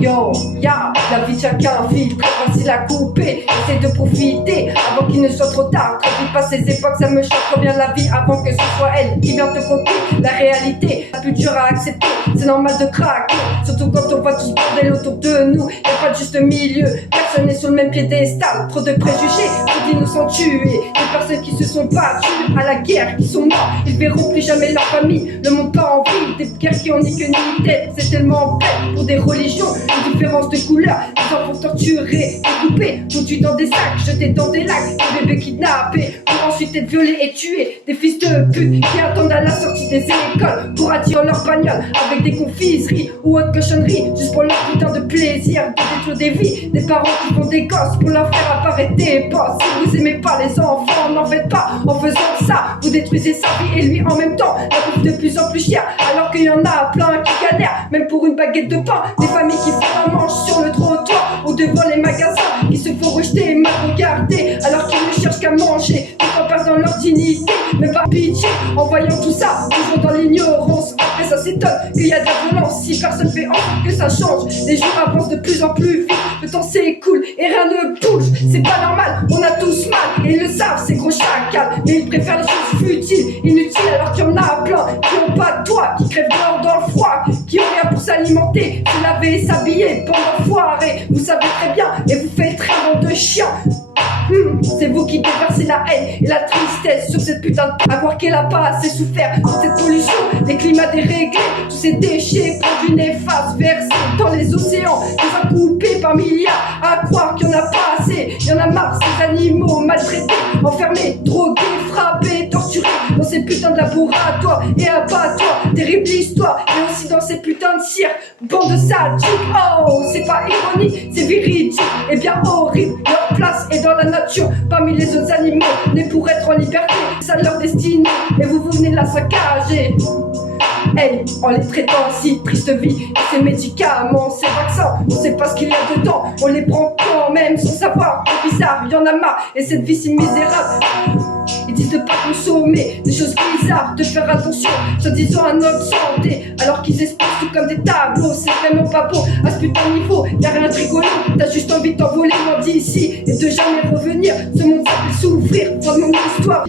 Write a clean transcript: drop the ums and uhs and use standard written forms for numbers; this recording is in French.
Yo, la vie de chacun file, très facile à couper. Essaie de profiter avant qu'il ne soit trop tard. Quand il passe ces époques, ça me choque trop bien la vie avant que ce soit elle qui vient te copier. La réalité, la plus dure à accepter, c'est normal de craquer. Surtout quand on voit tout ce bordel autour de nous. Y'a pas de juste milieu, personne n'est sur le même piédestal. Trop de préjugés, trop d'innocents tués. Des personnes qui se sont battues à la guerre, qui sont morts, ils verront plus jamais leur famille. Le monde pas en vie, des guerres qui ont ni queue ni tête. C'est tellement bête pour des religions, une différence de couleur. Des enfants torturés, découpés, foutus dans des sacs, jetés dans des lacs. Des bébés kidnappés pour ensuite être violés et tués. Des fils de pute qui attendent à la sortie des écoles pour attirer leur bagnole avec des confiseries ou autre cochonneries, juste pour leur putain de plaisir de détruire des vies. Des parents qui font des gosses pour leur faire apparaître des boss. Si vous aimez pas les enfants, n'en faites pas. En faisant ça, vous détruisez sa vie et lui en même temps. La bouffe de plus en plus chère, alors qu'il y en a plein qui galèrent, même pour une baguette de pain. Des familles qui font la manche sur le trottoir ou devant les magasins, qui se font rejeter, mal regardés, alors qu'ils ne cherchent qu'à manger. Des fois perdant leur dignité, même pas pitié. En voyant tout ça, toujours dans l'ignorance. Après ça s'étonne qu'il y a de la violence. Si personne fait en sorte que ça change, les jours avancent de plus en plus vite. Le temps s'écoule et rien ne bouge. C'est pas normal, on a tous mal et ils le savent, ces gros chacals. Mais ils préfèrent les choses futiles, inutiles, alors qu'il y en a plein qui ont pas de toit, qui crèvent dehors dans le froid, qui ont rien pour s'alimenter, se laver et s'habiller pendant foiré. Vous savez très bien et vous faites très bon de chien. C'est vous qui déversez la haine et la tristesse sur cette putain de à croire qu'elle a pas assez souffert. Toute cette pollution, les climats déréglés, tous ces déchets produits néfastes versés dans les océans, les a coupés par milliards. À croire qu'il y en a pas assez, il y en a marre, ces animaux maltraités, enfermés, drogués, frappés, torturés dans ces putains de laboratoires et abattoirs. Terrible histoire, et aussi dans ces putains de cirques, bande de sadiques. Oh, c'est pas ironique, c'est véridique et bien horrible. Leur place est dans la nature, parmi les autres animaux, nés pour être en liberté, ça leur destinée, et vous venez de la saccager. Hey, en les traitant si triste vie, et ces médicaments, ces vaccins, on sait pas ce qu'il y a dedans, on les prend quand même sans savoir. C'est bizarre, il y en a marre, et cette vie si misérable. Ils disent de pas consommer des choses bizarres, de faire attention, soi-disant à notre santé, alors qu'ils espèrent tout comme des tableaux. C'est vraiment pas beau, à ce putain de niveau, y'a rien de rigolo. T'as juste envie de t'envoler loin d'ici et de jamais revenir. Ce monde s'appelle souffrir, dans mon histoire.